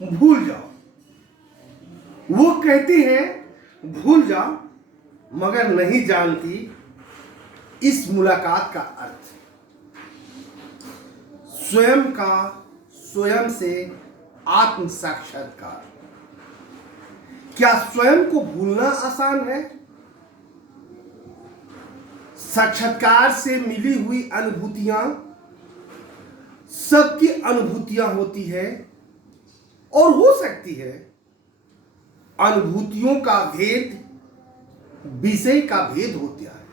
भूल जाओ। वो कहती है भूल जाओ, मगर नहीं जानती इस मुलाकात का अर्थ। स्वयं का स्वयं से आत्म साक्षात्कार। क्या स्वयं को भूलना आसान है? साक्षात्कार से मिली हुई अनुभूतियां सबकी अनुभूतियां होती है, और हो सकती है अनुभूतियों का भेद विषय का भेद होता है।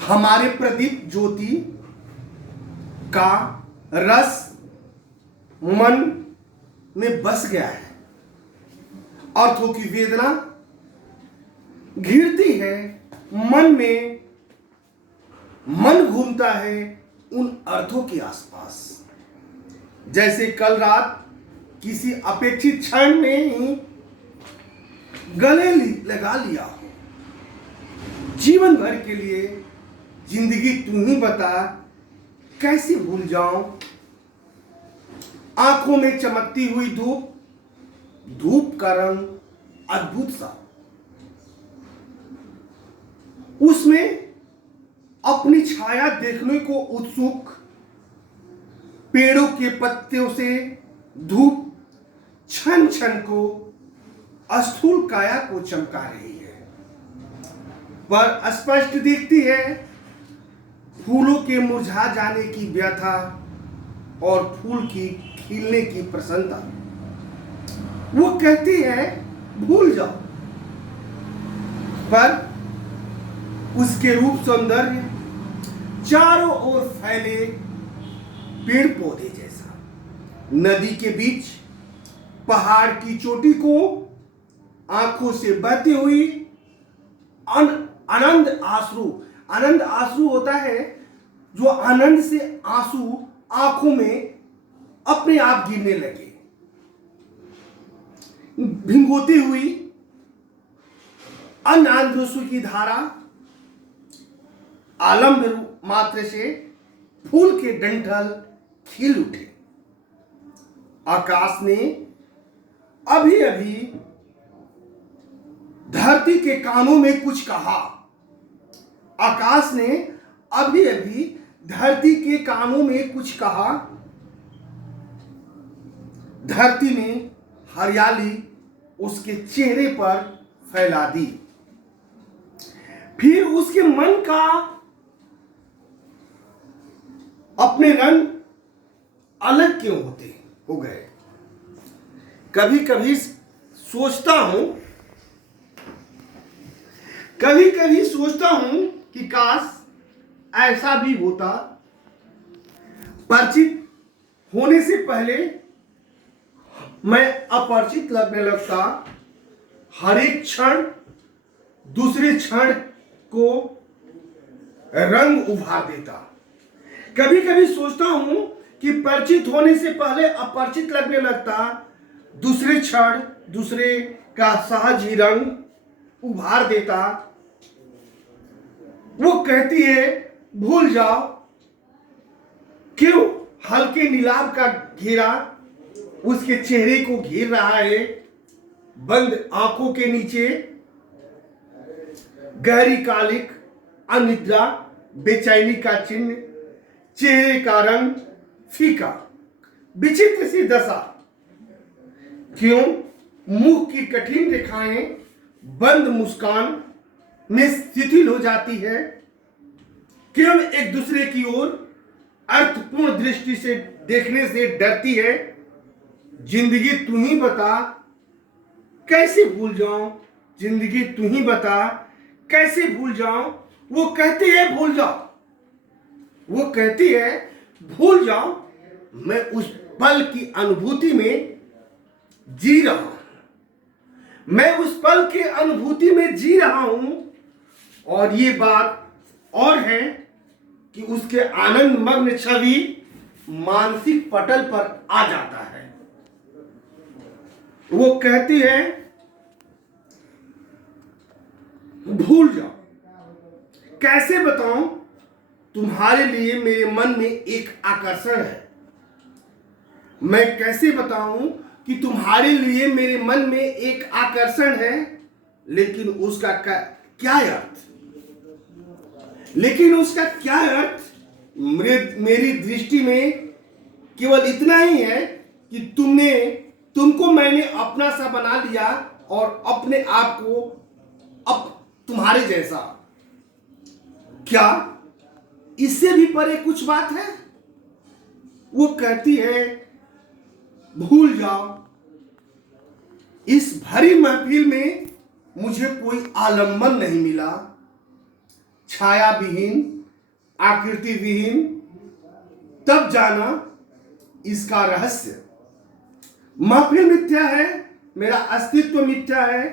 हमारे प्रदीप ज्योति का रस मन में बस गया है, अर्थों की वेदना घिरती है मन में, मन घूमता है उन अर्थों के आसपास। जैसे कल रात किसी अपेक्षित क्षण में ही गले लगा लिया हो। जीवन भर के लिए जिंदगी तू ही बता, कैसे भूल जाऊं। आंखों में चमकती हुई धूप, धूप का रंग अद्भुत सा, उसमें अपनी छाया देखने को उत्सुक, पेड़ों के पत्तों से धूप छन छन को स्थूल काया को चमका रही है, पर स्पष्ट दिखती है फूलों के मुरझा जाने की व्यथा और फूल की खिलने की प्रसन्नता। वो कहती है भूल जाओ, पर उसके रूप सौंदर्य चारों ओर फैले पेड़ पौधे जैसा, नदी के बीच पहाड़ की चोटी को आंखों से बहती हुई आनंद आंसू। आनंद आंसू होता है जो आनंद से आंसू आंखों में अपने आप गिरने लगे, भिंगोती हुई आंसू की धारा आलम्ब मात्र से फूल के डंठल खिल उठे। आकाश ने अभी अभी धरती के कानों में कुछ कहा। आकाश ने अभी अभी धरती के कानों में कुछ कहा। धरती ने हरियाली उसके चेहरे पर फैला दी। फिर उसके मन का अपने रंग अलग क्यों हो गए। कभी कभी सोचता हूं कि काश ऐसा भी होता। परिचित होने से पहले मैं अपरिचित लगने लगता। हर एक क्षण दूसरे क्षण को रंग उभार देता। कभी कभी सोचता हूं कि परिचित होने से पहले अपरिचित लगने लगता, दूसरे क्षण दूसरे का सहज ही रंग उभार देता। वो कहती है भूल जाओ, क्यों हल्के नीलाव का घेरा उसके चेहरे को घेर रहा है। बंद आंखों के नीचे गहरी कालिक, अनिद्रा, बेचैनी का चिन्ह, चेहरे का रंग फीका, विचित्र सी दशा। क्यों मुख की कठिन रेखाएं बंद मुस्कान में शिथिल हो जाती है। क्यों एक दूसरे की ओर अर्थपूर्ण दृष्टि से देखने से डरती है। जिंदगी तू ही बता, कैसे भूल जाऊं। जिंदगी तू ही बता, कैसे भूल जाऊं। वो कहती है भूल जाओ, वो कहती है भूल जाओ। मैं उस पल की अनुभूति में जी रहा हूं। मैं उस पल के अनुभूति में जी रहा हूं। और ये बात और है कि उसके आनंद मग्न छवि मानसिक पटल पर आ जाता है। वो कहती है भूल जाओ। कैसे बताऊं, तुम्हारे लिए मेरे मन में एक आकर्षण है। मैं कैसे बताऊं कि तुम्हारे लिए मेरे मन में एक आकर्षण है, लेकिन उसका क्या अर्थ, लेकिन उसका क्या अर्थ मेरी दृष्टि में केवल इतना ही है कि तुमको मैंने अपना सा बना लिया और अपने आप को अब तुम्हारे जैसा। क्या इससे भी परे कुछ बात है? वो कहती है भूल जाओ। इस भरी महफिल में मुझे कोई आलम्बन नहीं मिला, छाया विहीन, आकृति विहीन। तब जाना इसका रहस्य। महफिल मिथ्या है, मेरा अस्तित्व मिथ्या है।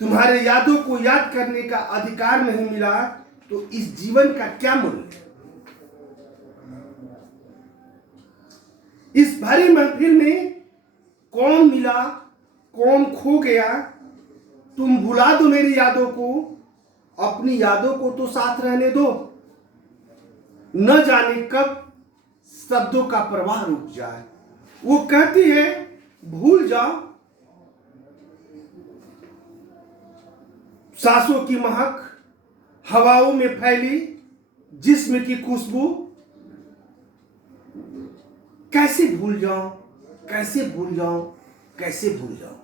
तुम्हारे यादों को याद करने का अधिकार नहीं मिला तो इस जीवन का क्या मूल्य? इस भरी महफिल में कौन मिला, कौन खो गया? तुम भुला दो मेरी यादों को, अपनी यादों को तो साथ रहने दो। न जाने कब शब्दों का प्रवाह रुक जाए। वो कहती है भूल जाओ। सांसों की महक, हवाओं में फैली जिस्म की खुशबू, कैसे भूल जाऊं, कैसे भूल जाऊं, कैसे भूल जाऊं।